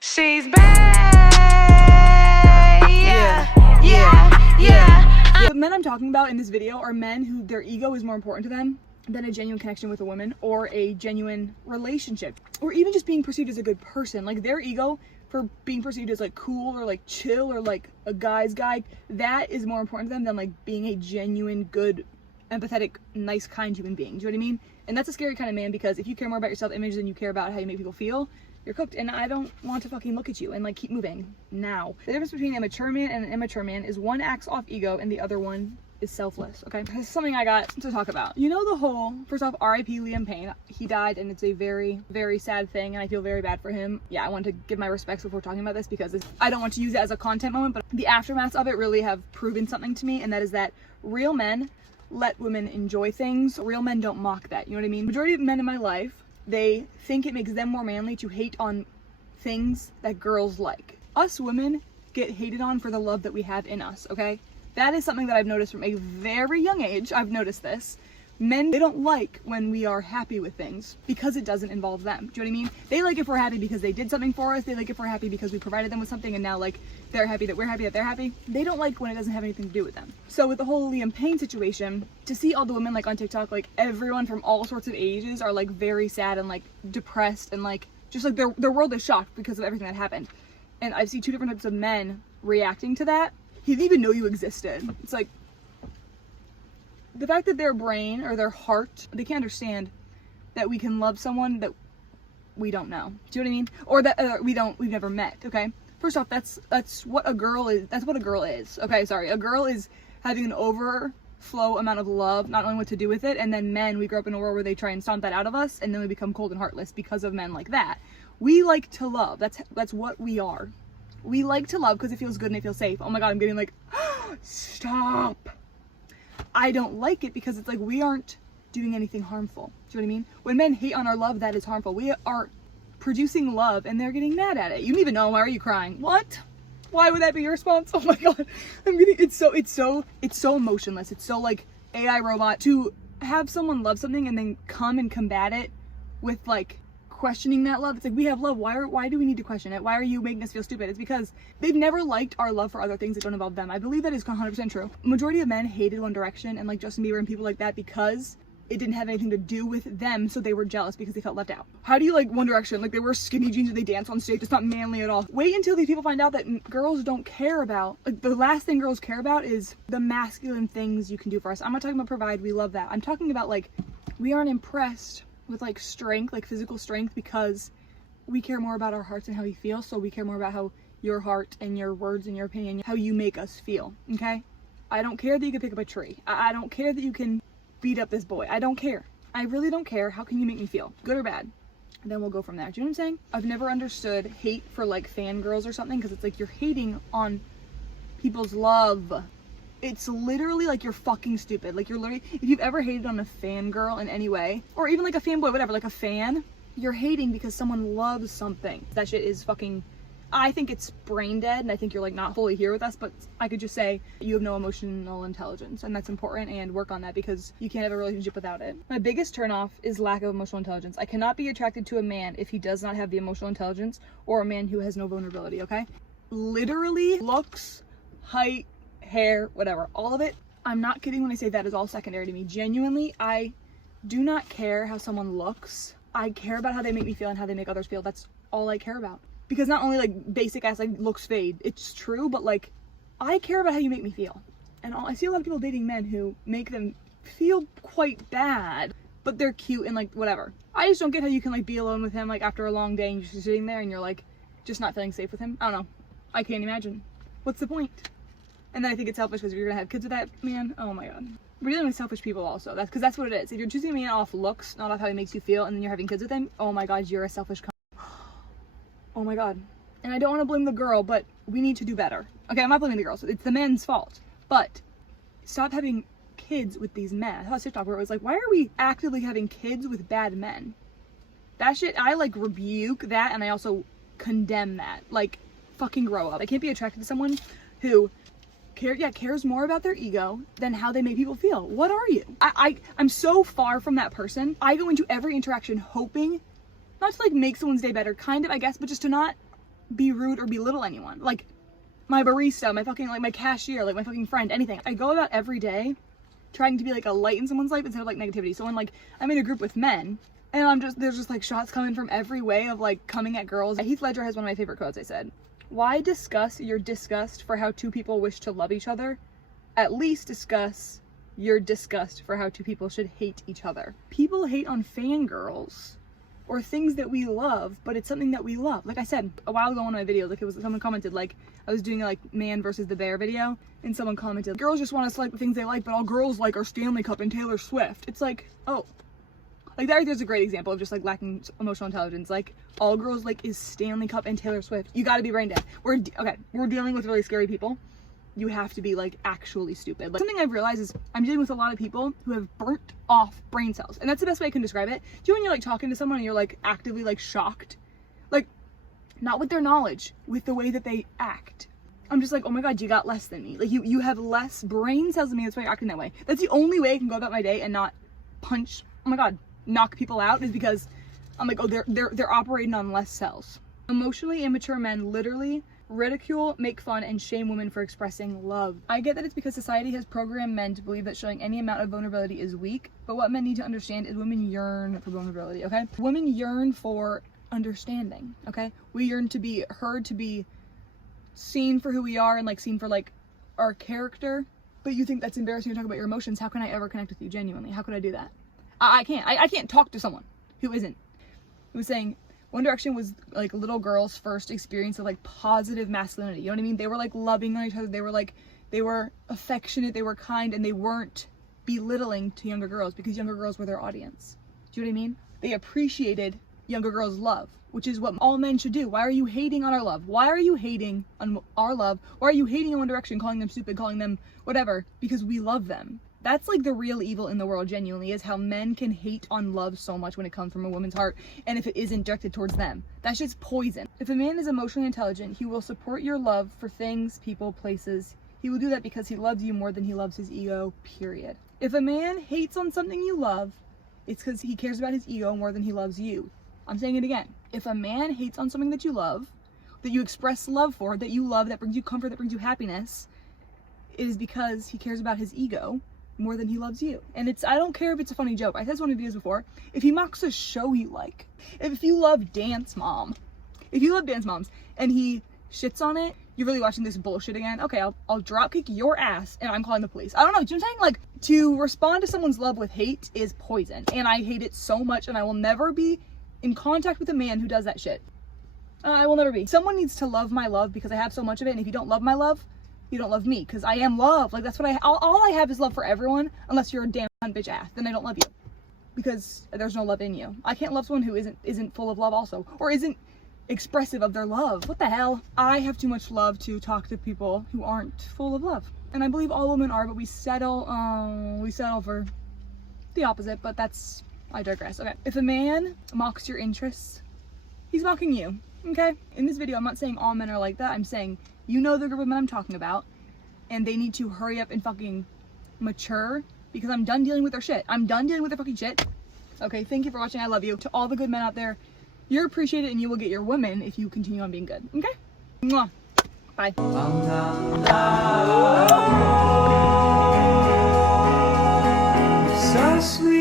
She's back. Yeah. The men I'm talking about in this video are men who their ego is more important to them than a genuine connection with a woman or a genuine relationship, or even just being perceived as a good person. Like their ego for being perceived as like cool or like chill or like a guy's guy, that is more important to them than like being a genuine, good, empathetic, nice, kind human being. Do you know what I mean? And that's a scary kind of man, because if you care more about your self-image than you care about how you make people feel, you're cooked. And I don't want to fucking look at you and like keep moving now. The difference between a mature man and an immature man is one acts off ego and the other one is selfless. Okay, this is something I got to talk about. You know, the whole, first off, R.I.P. Liam Payne. He died and it's a very, very sad thing and I feel very bad for him. Yeah, I want to give my respects before talking about this because I don't want to use it as a content moment, but the aftermaths of it really have proven something to me, and that is that real men let women enjoy things. Real men don't mock that, you know what I mean? Majority of men in my life, they think it makes them more manly to hate on things that girls like. Us women get hated on for the love that we have in us, okay? That is something that I've noticed from a very young age. I've noticed this. Men, they don't like when we are happy with things because it doesn't involve them. Do you know what I mean? They like if we're happy because they did something for us. They like if we're happy because we provided them with something, and now like they're happy that we're happy that they're happy. They don't like when it doesn't have anything to do with them. So with the whole Liam Payne situation, to see all the women like on TikTok, like everyone from all sorts of ages are like very sad and like depressed and like just like their world is shocked because of everything that happened. And I see two different types of men reacting to that. He didn't even know you existed. It's like the fact that their brain or their heart, they can't understand that we can love someone that we don't know. Do you know what I mean? Or that we've never met. Okay. First off, that's what a girl is. That's what a girl is. Okay. Sorry. A girl is having an overflow amount of love, not knowing what to do with it. And then men, we grow up in a world where they try and stomp that out of us, and then we become cold and heartless because of men like that. We like to love. That's what we are. We like to love because it feels good and it feels safe. Oh my God, I'm getting like, stop. I don't like it because it's like we aren't doing anything harmful. Do you know what I mean? When men hate on our love, that is harmful. We are producing love and they're getting mad at it. You don't even know. Why are you crying? What? Why would that be your response? Oh my God. I'm getting, it's so emotionless. It's so like AI robot. To have someone love something and then come and combat it with like questioning that love. It's like, we have love. Why do we need to question it? Why are you making us feel stupid? It's because they've never liked our love for other things that don't involve them. I believe that is 100% true. Majority of men hated One Direction and like Justin Bieber and people like that because it didn't have anything to do with them, so they were jealous because they felt left out. How do you like One Direction? Like they wear skinny jeans and they dance on stage. It's not manly at all. Wait until these people find out that girls don't care about, like the last thing girls care about is the masculine things you can do for us. I'm not talking about provide, we love that. I'm talking about like, we aren't impressed with like strength, like physical strength, because we care more about our hearts and how we feel. So we care more about how your heart and your words and your opinion, how you make us feel. Okay? I don't care that you can pick up a tree. I don't care that you can beat up this boy. I don't care. I really don't care. How can you make me feel? Good or bad? And then we'll go from there. Do you know what I'm saying? I've never understood hate for like fangirls or something, because it's like you're hating on people's love. It's literally like you're fucking stupid. Like you're literally, if you've ever hated on a fangirl in any way, or even like a fanboy, whatever, like a fan, you're hating because someone loves something. That shit is fucking, I think it's brain dead, and I think you're like not fully here with us, but I could just say you have no emotional intelligence, and that's important, and work on that because you can't have a relationship without it. My biggest turnoff is lack of emotional intelligence. I cannot be attracted to a man if he does not have the emotional intelligence, or a man who has no vulnerability, okay? Literally, looks, height, hair, whatever, all of it. I'm not kidding when I say that is all secondary to me. Genuinely, I do not care how someone looks. I care about how they make me feel and how they make others feel. That's all I care about. Because not only like basic ass like looks fade, it's true, but like I care about how you make me feel. And I see a lot of people dating men who make them feel quite bad, but they're cute and like whatever. I just don't get how you can like be alone with him like after a long day and you're just sitting there and you're like just not feeling safe with him. I don't know. I can't imagine. What's the point? And then I think it's selfish because if you're gonna have kids with that man, oh my God. We're dealing with selfish people also. That's because that's what it is. If you're choosing a man off looks, not off how he makes you feel, and then you're having kids with him, oh my God, you're a selfish oh my God. And I don't want to blame the girl, but we need to do better. Okay, I'm not blaming the girl, so it's the men's fault. But stop having kids with these men. I saw a TikTok where it was like, why are we actively having kids with bad men? That shit, I like rebuke that, and I also condemn that. Like, fucking grow up. I can't be attracted to someone who cares more about their ego than how they make people feel. What are you? I'm so far from that person. I go into every interaction hoping not to like make someone's day better, kind of, I guess, but just to not be rude or belittle anyone. Like my barista, my fucking, like my cashier, like my fucking friend, anything. I go about every day trying to be like a light in someone's life instead of like negativity. So when like I'm in a group with men and there's just like shots coming from every way of like coming at girls. Heath Ledger has one of my favorite quotes. I said, "Why discuss your disgust for how two people wish to love each other? At least discuss your disgust for how two people should hate each other." People hate on fangirls or things that we love, but it's something that we love. Like I said a while ago on my video, like it was someone commented, like I was doing a like man versus the bear video, and someone commented, "Girls just want to select the things they like, but all girls like are Stanley Cup and Taylor Swift." It's like, oh, like that right there's a great example of just like lacking emotional intelligence. Like all girls like is Stanley Cup and Taylor Swift. You got to be brain dead. We're dealing with really scary people. You have to be like actually stupid. Like something I've realized is I'm dealing with a lot of people who have burnt off brain cells, and that's the best way I can describe it. Do you know when you're like talking to someone and you're like actively like shocked, like not with their knowledge, with the way that they act? I'm just like, oh my god, you got less than me. Like you have less brain cells than me. That's why you're acting that way. That's the only way I can go about my day and not punch, oh my god, knock people out, is because I'm like, oh, they're operating on less cells. Emotionally immature men literally ridicule, make fun, and shame women for expressing love. I get that it's because society has programmed men to believe that showing any amount of vulnerability is weak, but what men need to understand is women yearn for vulnerability, okay? Women yearn for understanding, okay? We yearn to be heard, to be seen for who we are, and like seen for like our character. But you think that's embarrassing to talk about your emotions. How can I ever connect with you genuinely? How could I do that? I can't talk to someone who isn't. It was saying One Direction was like little girls' first experience of like positive masculinity. You know what I mean? They were like loving on each other. They were affectionate. They were kind, and they weren't belittling to younger girls because younger girls were their audience. Do you know what I mean? They appreciated younger girls' love, which is what all men should do. Why are you hating on our love? Why are you hating on our love? Why are you hating on One Direction, calling them stupid, calling them whatever? Because we love them. That's like the real evil in the world, genuinely, is how men can hate on love so much when it comes from a woman's heart, and if it isn't directed towards them. That's just poison. If a man is emotionally intelligent, he will support your love for things, people, places. He will do that because he loves you more than he loves his ego, period. If a man hates on something you love, it's because he cares about his ego more than he loves you. I'm saying it again. If a man hates on something that you love, that you express love for, that you love, that brings you comfort, that brings you happiness, it is because he cares about his ego more than he loves you. And I don't care if it's a funny joke. I said this one of the videos before. If he mocks a show you like, if you love Dance Moms and he shits on it, you're really watching this bullshit again? Okay, I'll drop kick your ass and I'm calling the police. I don't know. Do you know what I'm saying? Like, to respond to someone's love with hate is poison. And I hate it so much, and I will never be in contact with a man who does that shit. I will never be. Someone needs to love my love because I have so much of it, and if you don't love my love, you don't love me, because I am love. Like, that's what all I have is love for everyone, unless you're a damn bitch ass. Then I don't love you, because there's no love in you. I can't love someone who isn't full of love also, or isn't expressive of their love. What the hell? I have too much love to talk to people who aren't full of love, and I believe all women are, but we settle for the opposite. But I digress. Okay, if a man mocks your interests, he's mocking you. Okay, in this video I'm not saying all men are like that. I'm saying, you know the group of men I'm talking about, and they need to hurry up and fucking mature, because I'm done dealing with their shit. I'm done dealing with their fucking shit. Okay, thank you for watching. I love you. To all the good men out there, you're appreciated, and you will get your women if you continue on being good. Okay? Mwah. Bye. So sweet.